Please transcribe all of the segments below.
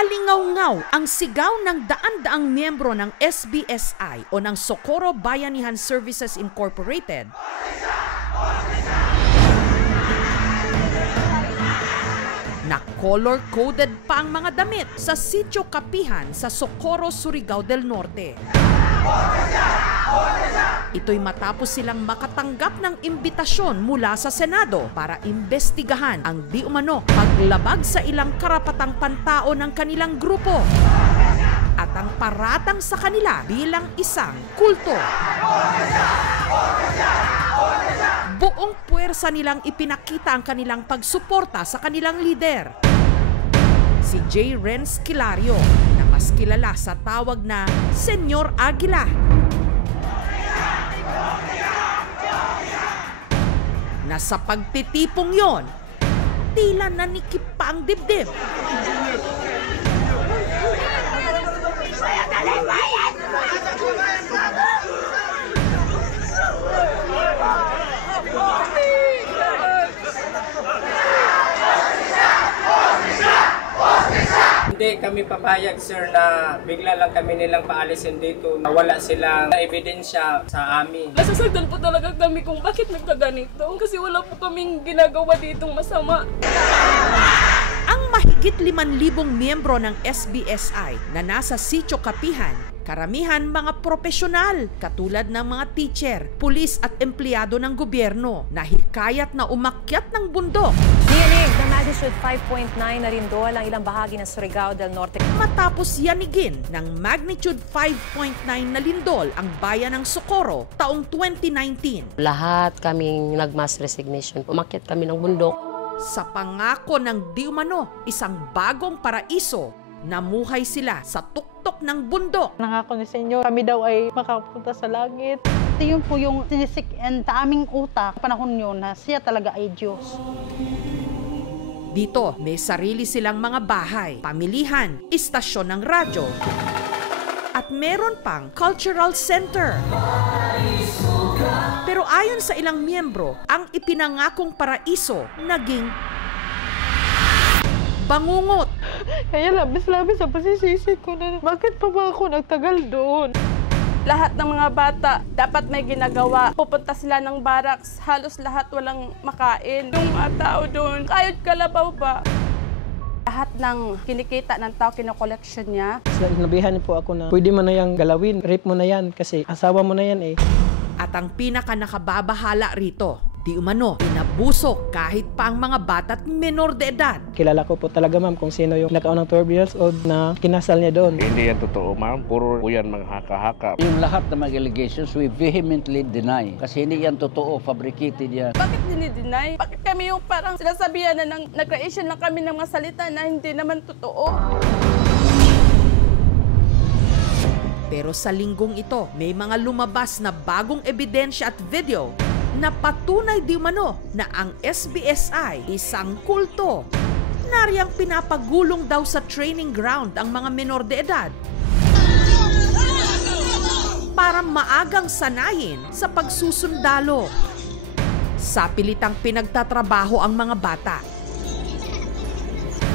Alingaw-ngaw ang sigaw ng daan-daang miyembro ng SBSI o ng Socorro Bayanihan Services Incorporated na color-coded pa ang mga damit sa Sitio Kapihan sa Socorro, Surigao del Norte. Ito'y matapos silang makatanggap ng imbitasyon mula sa Senado para imbestigahan ang di umano paglabag sa ilang karapatang pantao ng kanilang grupo at ang paratang sa kanila bilang isang kulto. Buong puwersa nilang ipinakita ang kanilang pagsuporta sa kanilang lider, si J. Renz Kilario, na mas kilala sa tawag na Senyor Aguila. Na sa pagtitipong yon, tila nanikip pa ang dibdib. Hindi kami papayag, sir, na bigla lang kami nilang paalisin dito. Wala silang ebidensya sa amin. Nasasagdan po talaga kami kung bakit nagkaganito. Kasi wala po kaming ginagawa ditong masama. Ang mahigit 5,000 miyembro ng SBSI na nasa Sitio Kapihan, karamihan mga profesional katulad ng mga teacher, pulis at empleyado ng gobyerno na hikayat na umakyat ng bundok. Dinig ng magnitude 5.9 na rindol ang ilang bahagi ng Surigao del Norte. Matapos yanigin ng magnitude 5.9 na lindol ang bayan ng Socorro taong 2019. Lahat kaming nag-mass resignation. Umakyat kami ng bundok. Sa pangako ng di umano, isang bagong paraiso, namuhay sila sa tuktok ng bundok. Nangako ni Senyor, kami daw ay makapunta sa langit. Yun po yung sinisik-en sa aming utak. Panahon yun na siya talaga ay Diyos. Dito, may sarili silang mga bahay, pamilihan, istasyon ng radyo, at meron pang cultural center. Pero ayon sa ilang miyembro, ang ipinangakong paraiso naging bangungot. Kaya labis-labis ang pasisisi ko na bakit pa ba ako nagtagal doon? Lahat ng mga bata dapat may ginagawa. Pupunta sila ng barracks. Halos lahat walang makain. Yung mga tao doon, kahit kalabaw pa. Lahat ng kinikita ng tao, kinokoleksyon niya. Sinabihan po ako na pwede mo na yung galawin, rape mo na yan kasi asawa mo na yan eh. At ang pinaka nakababahala rito, di umano, inabuso kahit pa ang mga bata't menor de edad. Kilala ko po talaga ma'am kung sino yung nakaunang 12 years old na kinasal niya doon. Hindi yan totoo ma'am, puro yan mga haka-haka. Yung lahat ng mga allegations we vehemently deny kasi hindi yan totoo, fabricated yan. Bakit dinideny? Bakit kami yung parang sinasabihan na nag-creation lang kami ng mga salita na hindi naman totoo? Pero sa linggong ito, may mga lumabas na bagong ebidensya at video na patunay di umano na ang SBSI isang kulto. Nariyang pinapagulong daw sa training ground ang mga menor de edad para maagang sanayin sa pagsusundalo. Sa pilitang pinagtatrabaho ang mga bata.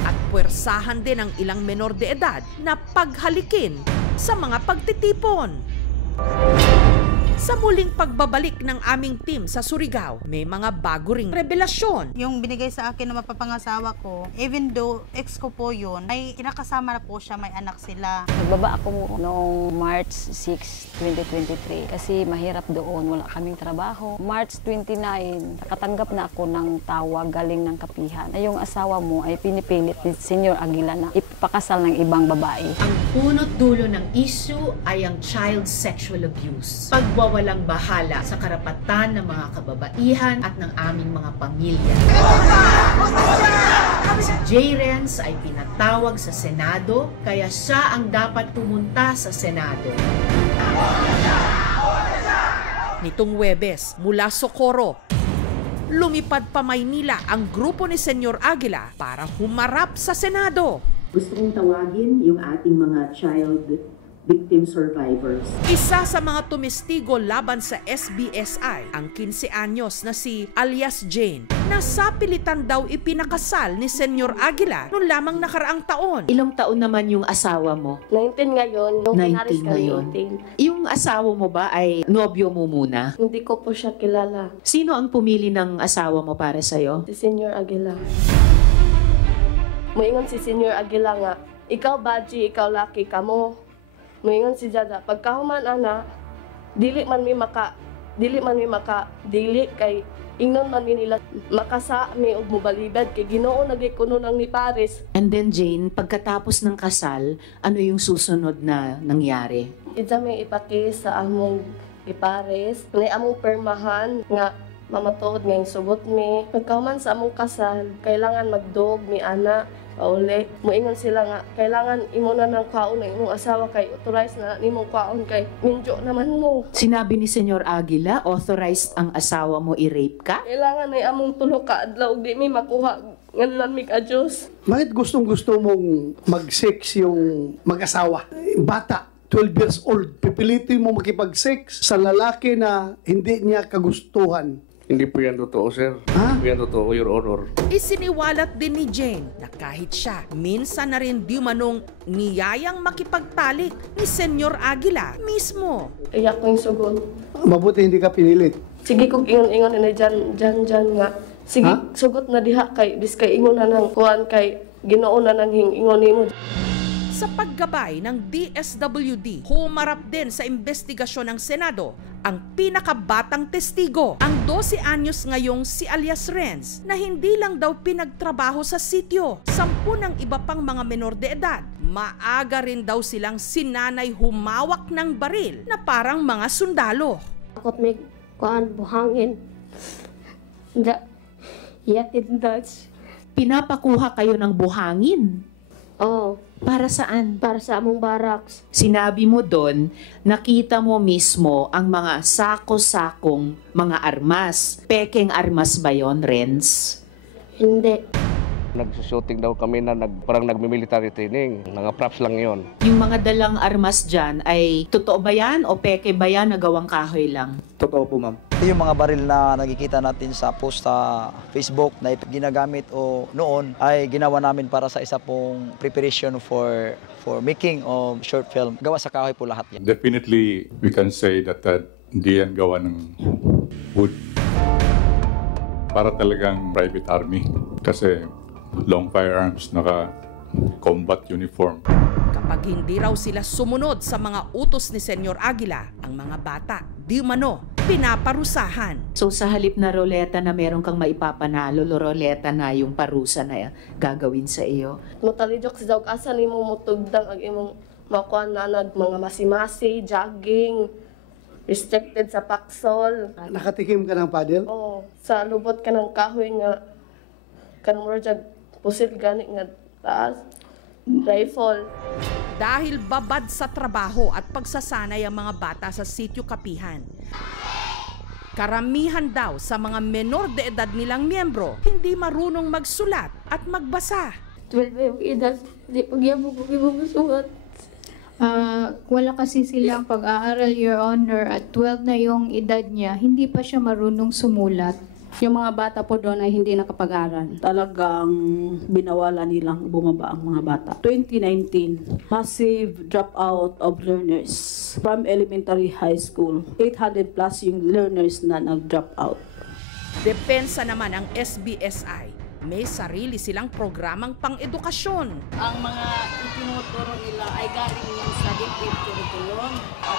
At puwersahan din ang ilang menor de edad na paghalikin sa mga pagtitipon. Sa muling pagbabalik ng aming team sa Surigao, may mga bago ring revelasyon. Yung binigay sa akin na mapapangasawa ko, even though ex ko po yun, ay kinakasama na po siya, may anak sila. Nagbaba ako noong March 6, 2023 kasi mahirap doon, wala kaming trabaho. March 29, nakatanggap na ako ng tawag galing ng Kapihan na yung asawa mo ay pinipilit ni Senyor Aguila na ipakasal ng ibang babae. Ang punot dulo ng issue ay ang child sexual abuse. Pagwawalang bahala sa karapatan ng mga kababaihan at ng aming mga pamilya. Si J. Renz ay pinatawag sa Senado, kaya siya ang dapat pumunta sa Senado. Nitong Huwebes, mula Socorro, lumipad pa Maynila ang grupo ni Senyor Aguila para humarap sa Senado. Gusto kong tawagin yung ating mga child victim survivors. Isa sa mga tumestigo laban sa SBSI ang 15 anyos na si alias Jane na sapilitan daw ipinakasal ni Senyor Aguila noong lamang nakaraang taon. Ilang taon naman yung asawa mo? 19 ngayon. 19 ngayon. Yung asawa mo ba ay nobyo mo muna? Hindi ko po siya kilala. Sino ang pumili ng asawa mo para sa'yo? Si Senyor Aguila. Moingon si Senyor Aguila nga, ikaw Baji, ikaw laki ka mo. Moingon si Jada, pagkahuman ana, dili man mi maka kay ingnon man mi nila makasa mi og mobalibad kay Ginoo nagikuno nang ni Paris. And then Jane, pagkatapos ng kasal, ano yung susunod na nangyari? Ija may ipaki sa among ipares, ni among permahan nga mamatuod nga subot mi. Pagkahuman sa among kasal, kailangan magdog mi ana. Pauli, moingon sila nga, kailangan imo na ng kwaon ng imong asawa kay authorized na nimong kwaon kay minjo naman mo. Sinabi ni Senyor Aguila, authorized ang asawa mo i-rape ka? Kailangan ay among tulo ka adlaw di mi makuha nganlan mi ka Dios. Bakit gustong-gusto mong mag-sex yung mag-asawa? Bata, 12 years old, pipilitin mo makipag-sex sa lalaki na hindi niya kagustuhan. Hindi po yan totoo, sir. Hindi po yan totoo, Your Honor. Isiniwalat din ni Jane na kahit siya, minsan na rin di manong niyayang makipagtalik ni Senyor Aguila mismo. Iyak ko yung sugod. Mabuti hindi ka pinilit. Sige kog ingon-ingon na dyan nga. Sige, sugot na diha kay biskay ingon na ng kuhan kay Ginoo na nang ingon nimo. Sa paggabay ng DSWD, humarap din sa investigasyon ng Senado ang pinakabatang testigo, ang 12 anyos ngayong si alias Renz, na hindi lang daw pinagtrabaho sa sityo, 10 ng iba pang mga menor de edad. Maaga rin daw silang sinanay humawak ng baril na parang mga sundalo. Akot may kuhan buhangin. Yatid Dutch. Pinapakuha kayo ng buhangin? Oo. Para saan? Para sa among barracks. Sinabi mo doon, nakita mo mismo ang mga sako-sakong mga armas. Pekeng armas ba yon, Renz? Hindi. Nagsushooting daw kami na parang nagmi-military training. Mga props lang yon. Yung mga dalang armas dyan ay totoo ba yan o peke ba yan na gawang kahoy lang? Totoo po, ma'am. Yung mga baril na nakikita natin sa post sa Facebook na ginagamit o noon ay ginawa namin para sa isa pong preparation for making of short film. Gawa sa kahoy po lahat yan. Definitely, we can say that hindi yan gawa ng wood. Para talagang private army. Kasi long firearms, naka-combat uniform. Kapag hindi raw sila sumunod sa mga utos ni Senyor Aguila, ang mga bata, di umano, pinaparusahan. So sa halip na roleta na meron kang maipapanalo, roleta na yung parusa na gagawin sa iyo? Mutalijok sa dawg asa nimo mutugdang ang imong makuha na mga masimasi, jogging, restricted sa paksol. Nakatikim ka ng paddle? Oo. Sa lubot ka ng kahoy nga kanmura jag pusit gani nga taas. Rifle. Dahil babad sa trabaho at pagsasanay ang mga bata sa sitio Kapihan, karamihan daw sa mga menor de edad nilang miyembro hindi marunong magsulat at magbasa. 12 yung edad, di pagyabog ko ibubasulat. Wala kasi silang pag-aaral, Your Honor, at 12 na yung edad niya, hindi pa siya marunong sumulat. Yung mga bata po doon ay hindi nakapag-aral. Talagang binawalan nilang bumaba ang mga bata. 2019, massive dropout of learners from elementary high school. 800 plus yung learners na nag-drop out. Depensa naman ang SBSI. May sarili silang programang pang-edukasyon. Ang mga itinuturo nila ay galing yan sa DepEd curriculum.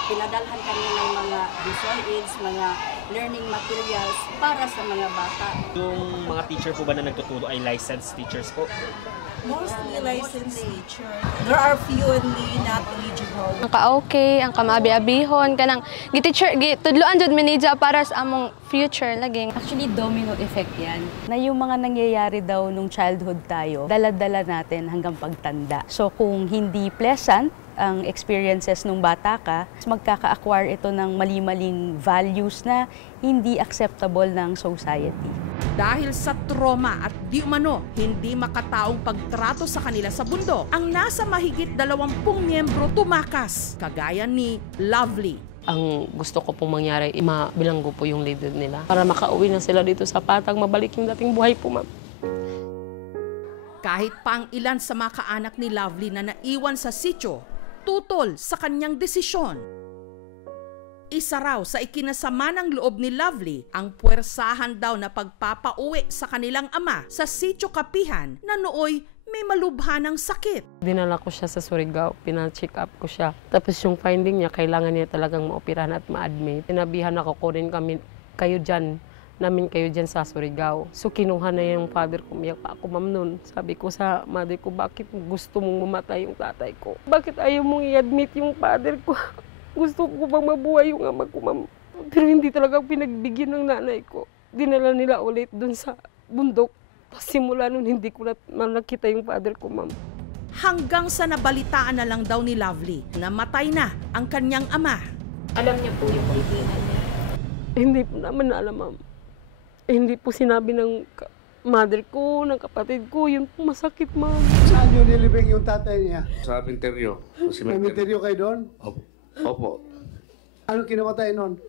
Pinadalhan kami ng mga visual aids, mga learning materials para sa mga bata. Yung mga teacher po ba na nagtuturo ay licensed teachers po? Mostly licensed teacher. There are few only not eligible. Ang ka-okay, ang kamabi-abihon, kanang giteacher, tudloan jud manija para sa among future laging. Actually, domino effect yan. Na yung mga nangyayari daw nung childhood tayo, dala-dala natin hanggang pagtanda. So kung hindi pleasant ang experiences nung bata ka, magkaka-acquire ito ng mali-maling values na hindi acceptable ng society. Dahil sa trauma at di umano hindi makataong pagtrato sa kanila sa bundok, ang nasa mahigit 20 miyembro tumakas, kagaya ni Lovely. Ang gusto ko pong mangyari, mabilanggo po yung leader nila para makauwi na sila dito sa Patag, mabalik yung dating buhay po, ma'am. Kahit pa ang ilan sa mga kaanak ni Lovely na naiwan sa sityo, tutol sa kanyang desisyon. Isa raw sa ikinasama ng loob ni Lovely ang puwersahan daw na pagpapauwi sa kanilang ama sa sityo Kapihan na nooy may malubhanang sakit. Dinala ko siya sa Surigao, pina-check up ko siya. Tapos yung finding niya, kailangan niya talagang maoperahan at ma-admit. Sinabihan ako ko rin kami, kayo dyan sa Surigao. So kinuha na yung father ko, umiyak pa ako, ma'am, nun. Sabi ko sa mother ko, bakit gusto mong mamatay yung tatay ko? Bakit ayaw mong i-admit yung father ko? Gusto ko bang mabuhay yung ama ko, ma'am? Pero hindi talaga pinagbigyan ng nanay ko. Dinala nila ulit dun sa bundok. Simula nun, hindi ko nakita yung father ko, ma'am. Hanggang sa nabalitaan na lang daw ni Lovely na matay na ang kanyang ama. Alam niya po yung kaibigan niya? Hindi po naman alam, ma'am. Hindi po sinabi ng mother ko, ng kapatid ko. Yun po masakit, ma'am. Saan yun nilibing yung tatay niya? Sa cemetery. May cemetery kayo doon? Opo. Anong kinamatay noon?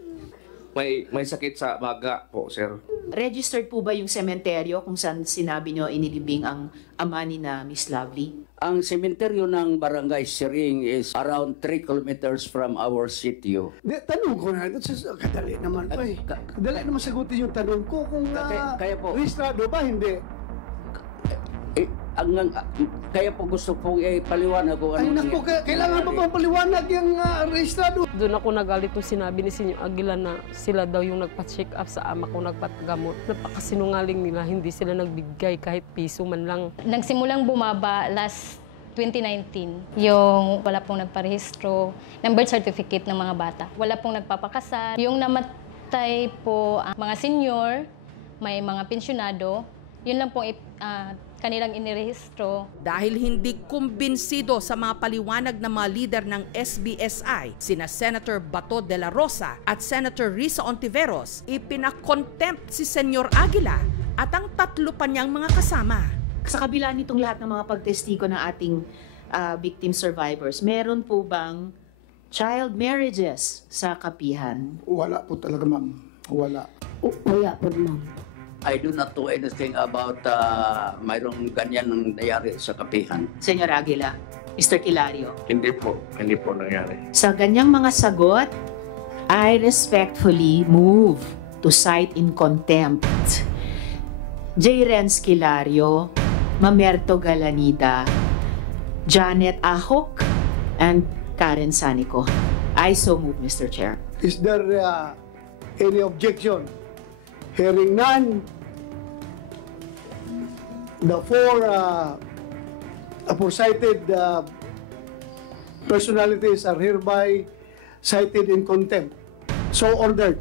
May sakit sa baga po, sir. Registered po ba yung sementeryo kung saan sinabi nyo inilibing ang ama ni na Miss Lovely? Ang sementeryo ng Barangay Siring is around 3 kilometers from our sitio. Tanong ko na ito, kadali naman pa eh. Kadali naman sagutin yung tanong ko kung kaya po, rehistrado ba, hindi? Kaya po gusto pong ipaliwanag ko. Ay naku, kailangan ba bang paliwanag yung rehistrado? Doon ako nagalit nung sinabi ni Senyor Aguila na sila daw yung nagpa-check up sa ama ko, nagpagamot. Napakasinungaling nila, hindi sila nagbigay kahit piso man lang. Nagsimulang bumaba last 2019, yung wala pong nagparehistro ng birth certificate ng mga bata. Wala pong nagpapakasal. Yung namatay po ang mga senior, may mga pensyonado, yun lang pong kanilang inirehistro. Dahil hindi kumbinsido sa mga paliwanag ng mga leader ng SBSI, sina Senator Bato de la Rosa at Senator Risa Ontiveros, ipinakontempt si Senyor Aguila at ang 3 pa niyang mga kasama. Sa kabila nitong lahat ng mga pagtestigo ng ating victim survivors, meron po bang child marriages sa Kapihan? Wala po talaga, ma'am. Wala. Wala po, ma'am. I do not know anything about mayroong ganyan nangyari sa Kapihan. Senyor Aguila, Mr. Kilario. Hindi po nangyari. Sa ganyang mga sagot, I respectfully move to cite in contempt J. Renz Kilario, Mamerto Galanida, Janet Ahok, and Karen Sanico. I so move, Mr. Chair. Is there any objection? Hearing none, the 4 aforecited personalities are hereby cited in contempt. So ordered.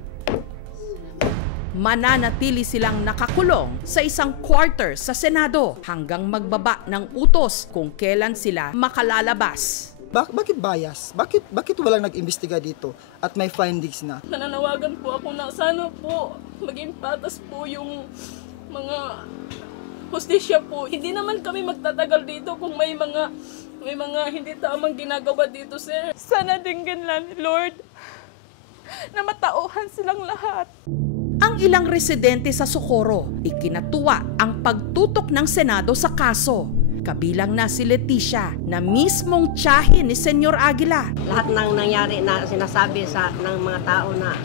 Mananatili silang nakakulong sa isang quarter sa Senado hanggang magbaba ng utos kung kailan sila makalalabas. Bakit bias? Bakit walang nag-imbestiga dito at may findings na? Nananawagan po ako na sana po maging patas po yung mga hustisya po. Hindi naman kami magtatagal dito kung may mga hindi tamang ginagawa dito, sir. Sana dinggin lang, Lord, na matauhan silang lahat. Ang ilang residente sa Socorro, ikinatuwa ang pagtutok ng Senado sa kaso. Kabilang na si Leticia na mismong tiyahin ni Senyor Aguila. Lahat ng nangyari na sinasabi ng mga tao na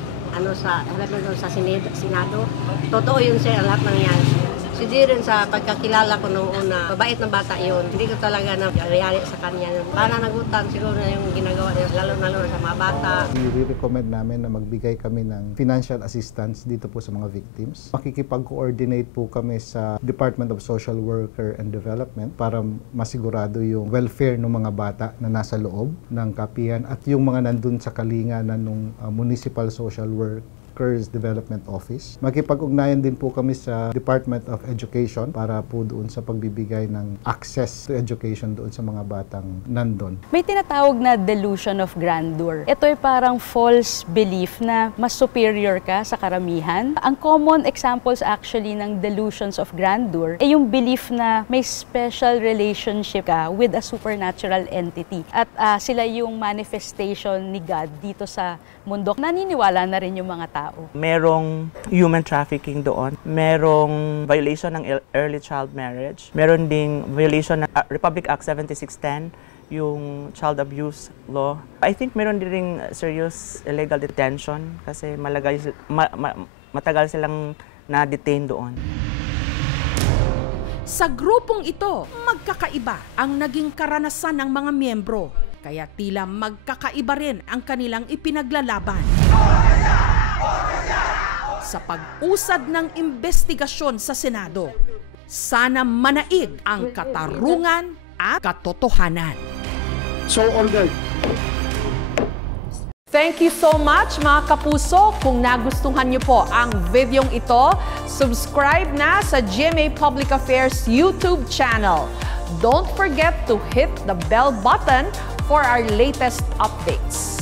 sa Senado, totoo yun, sir, lahat nangyari. Si Jiren, sa pagkakilala ko noong una, mabait na bata yun. Hindi ko talaga nangyari sa kanya. Para nagutan siguro na yung ginagawa niya, lalo sa mga bata. I-recommend namin na magbigay kami ng financial assistance dito po sa mga victims. Makikipag-coordinate po kami sa Department of Social Worker and Development para masigurado yung welfare ng mga bata na nasa loob ng Kapihan at yung mga nandun sa kalinga na nung municipal social worker Workers Development Office. Makipag-ugnayan din po kami sa Department of Education para po doon sa pagbibigay ng access to education doon sa mga batang nandun. May tinatawag na delusion of grandeur. Ito ay parang false belief na mas superior ka sa karamihan. Ang common examples actually ng delusions of grandeur ay yung belief na may special relationship ka with a supernatural entity. At sila yung manifestation ni God dito sa mundo. Naniniwala na rin yung mga tao. Merong human trafficking doon. Merong violation ng early child marriage. Meron ding violation ng Republic Act 7610, yung child abuse law. I think meron din ring serious illegal detention kasi matagal silang na-detain doon. Sa grupong ito, magkakaiba ang naging karanasan ng mga miyembro. Kaya tila magkakaiba rin ang kanilang ipinaglalaban. Sa pag-usad ng investigasyon sa Senado, sana manaig ang katarungan at katotohanan. So ordered. Thank you so much mga kapuso. Kung nagustuhan niyo po ang videong ito, subscribe na sa GMA Public Affairs YouTube channel. Don't forget to hit the bell button for our latest updates.